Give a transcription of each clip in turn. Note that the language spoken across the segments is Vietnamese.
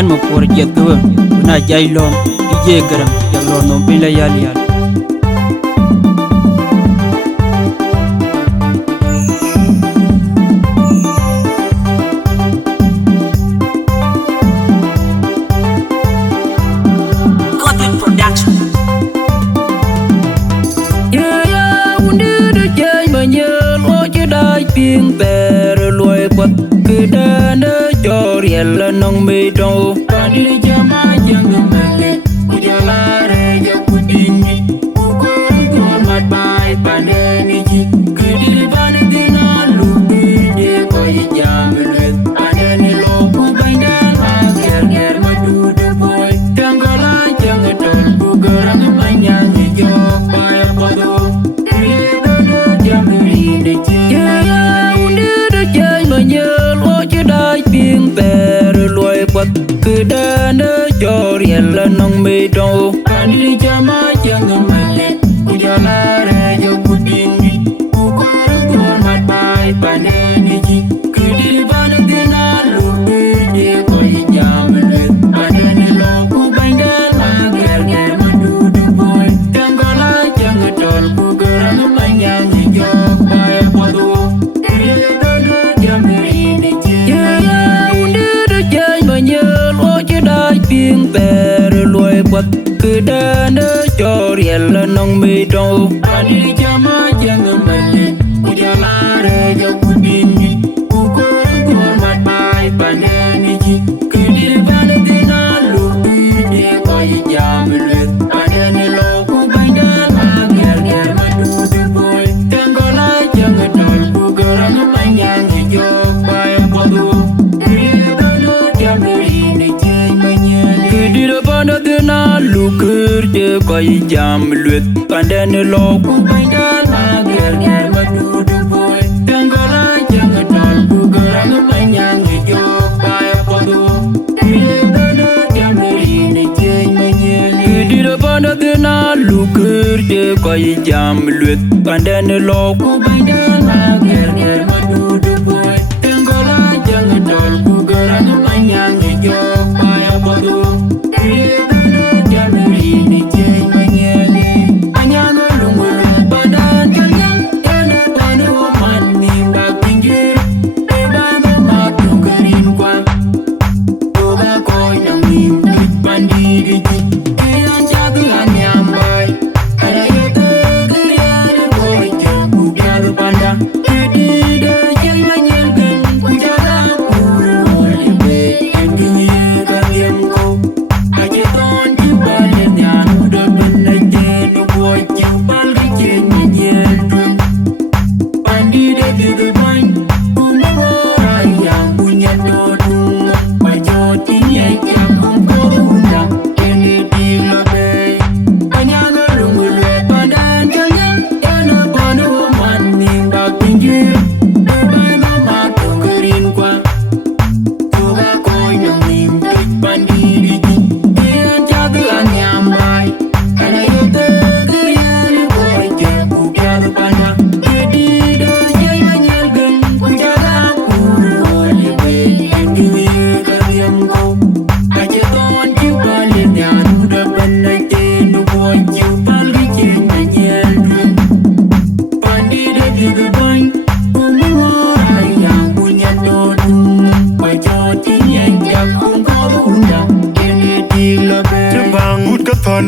an mo por jet ko na jay lom di je garam ya lo no bin la yal yal tiếng bè rồi lùi quật cứ đa nơi cho riêng là nông mì trâu và đi cho má chẳng ngừng mẹ u cho la re cho u đi u con mặt bài bàn đê ni chi cứ đi bàn đê na lu đi để coi nhà mình lên bàn đê ni lo u bánh đan mà ger mà du de boy chẳng có la chẳng có tròn u garang bánh nhang ni cho bài bao đồ cứ đa nơi cho riêng là nông mì trâu anh đi cho má chẳng ngừng mẹ u cho la re cho u đi u con mặt bài bàn đê ni chi cứ đi bàn đê na lu đi để coi nhà mình lên bàn đê ni lo u bánh đan mà ger mà du de boy chẳng có la chẳng có tròn u garang bánh nhang ni cho bài bao đồ tiếng bè rồi lùi quật cứ đa nơi cho riêng là nông mì trâu anh đi cho má chẳng ngừng mẹ u cho la re cho u đi u con mặt bài bàn đê ni chi cứ đi bàn đê na lu đi để coi nhà mình lên bàn đê ni lo u bánh đan mà ger mà du de boy chẳng có la chẳng có tròn u garang bánh nhang ni cho bài bao đồ na lu kur je coi jam luyện bàn đê ni lo u bánh đan mà ger mà du de boy chẳng có la chẳng có tròn u garang bánh nhang ni cho bài bao đồ đi đâu bàn đê na lu kur je coi jam luyện bàn đê ni lo u bánh đan mà ger mà du de boy chẳng có la chẳng có tròn u garang bánh nhang ni cho bài bao đồ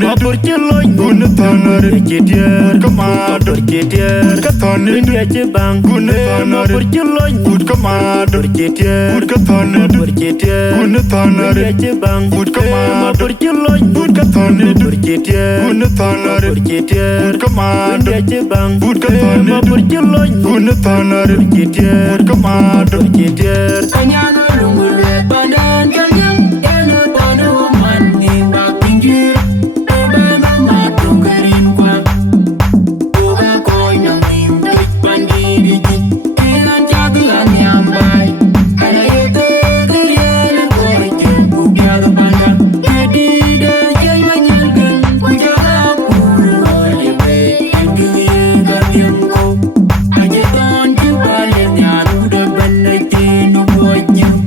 Ma porche loy gun tanor chetier kamado chetier kathon dia chebang gun tanor porche loy gun kamado chetier gun kathon chetier gun tanor chebang gun kamado porche loy gun kathon chetier gun tanor chetier gun kamado chebang gun kathon ma porche loy gun tanor chetier gun kamado chetier anyano lungule badan kanyang ene panu mani bakingir you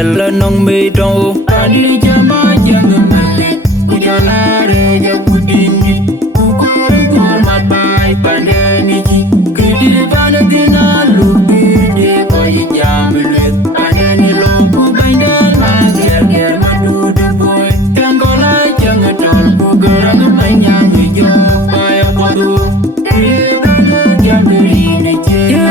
yella nong me do Pani jama jang male Ujala re ja kudingi Ukore kor mat bai pandeni ji Kidi bana dina lupi de koi jam le Pandeni loku baindan ma ger ger madu de boy Tangola jang tol ku gerang manyang jo Paya padu Kidi bana jam ri je Ya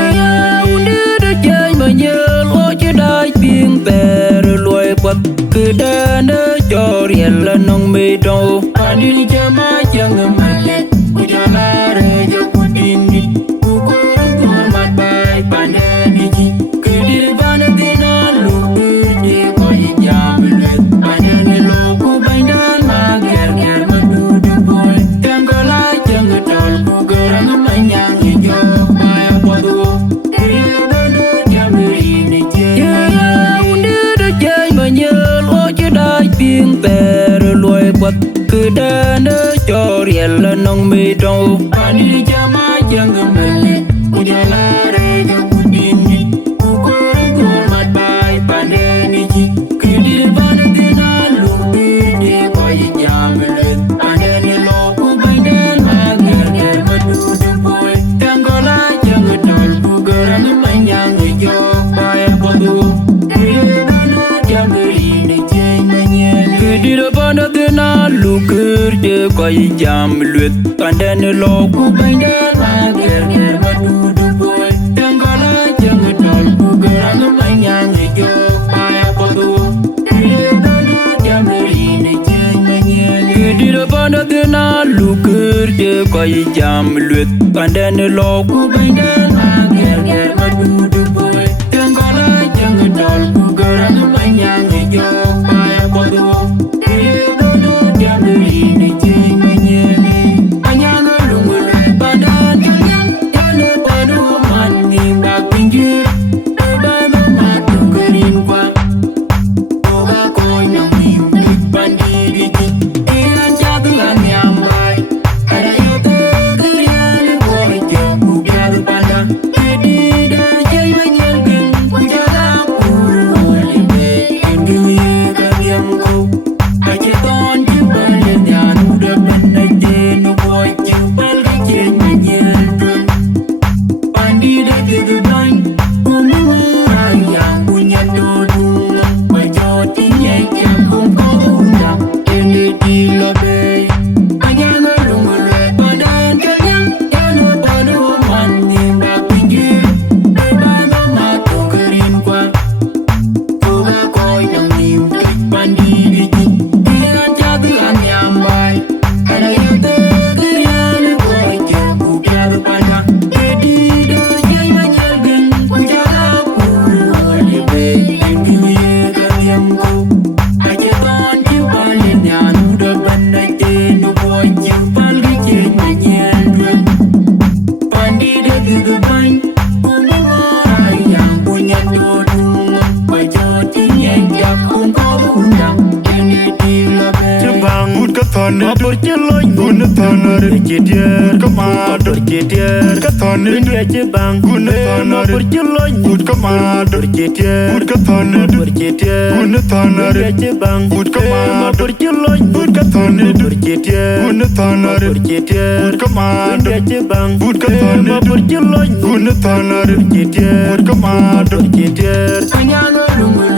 unde de jai manyel o jedai ping ter loy pat Kedana jor yella nong me do Pani jama jang male Ujala re jo kudingi Ukore kor mat bai pandeni ji Kidi bana dina lupi de koi jam le Pandeni loku baindan ma ger ger madu de boy Tangola jang tol ku gerang manyang jo Paya padu Kidi bana jam ri je Ya unde de jai manyel o jedai ping ter loy pat Kedana jor yella nong me do Pani jama jang male Ujala re jo kudingi Ukore kor mat bai pandeni ji Kidi bana dina lupi de koi jam le Pandeni loku baindan ma ger ger madu de boy Tangola jang tol ku gerang manyang jo Paya padu Kidi bana jam ri je manyel Kidi bana dina lukur de koi jam luet Pandeni loku baindan ma ger ger madu de boy Tangola jang tol ku gerang manyang jo Paya padu Kidi bana jam ri je manyel Kidi bana dina lukur de koi jam luet Pandeni loku baindan ma ger ger madu de boy Tangola jang tol ku gerang manyang jo Paya padu Kidi bana jam ri je manyel Anyang lungul badan kalian Yana padu mani bak pinggir Lebai mama tunggerin kwa Boga koi nang mimpi pandiri ji Ian jagulan nyambai Ada yote kerian Koi jempu biar pandang Kedi dah jai manyel geng Kujala puru libe Kendu ye kadiam ku Aje ton jubalen yan Udah benda jenu Koi jubal kecil manyel dun Pandi dah gitu bain Umurang yang punya dodung Bajoti nyekam kongkong undang Ini di lobe Anyang lungul badan kalian Yana padu mani bak pinggir Lebai mama tunggerin kwa Boga koi nang mimpi pandiri ji Ian jagulan nyambai Ada yote kerian Koi jempu biar pandang Kedi dah jai manyel geng Kujala puru libe Kendu ye kadiam ku Aje ton jubalen yan Udah benda jenu Koi jubal kecil manyel dun Pandi dah gitu bain Umurang yang punya dodung Bajoti nyekap kongkong undang Ini di lobe Jebang ut ka thon apur cheloy kun thon re chetier ka ma dor chetier ka thon india jebang kun thon apur cheloy ut ka ma dor chetier ut ka thon dor chetier kun thon re jebang ut ka ma apur cheloy ut ka thon dor chetier kun thon re chetier ut ka ma india jebang ut ka thon apur cheloy kun thon re chetier ut ka ma dor chetier Anyang lungul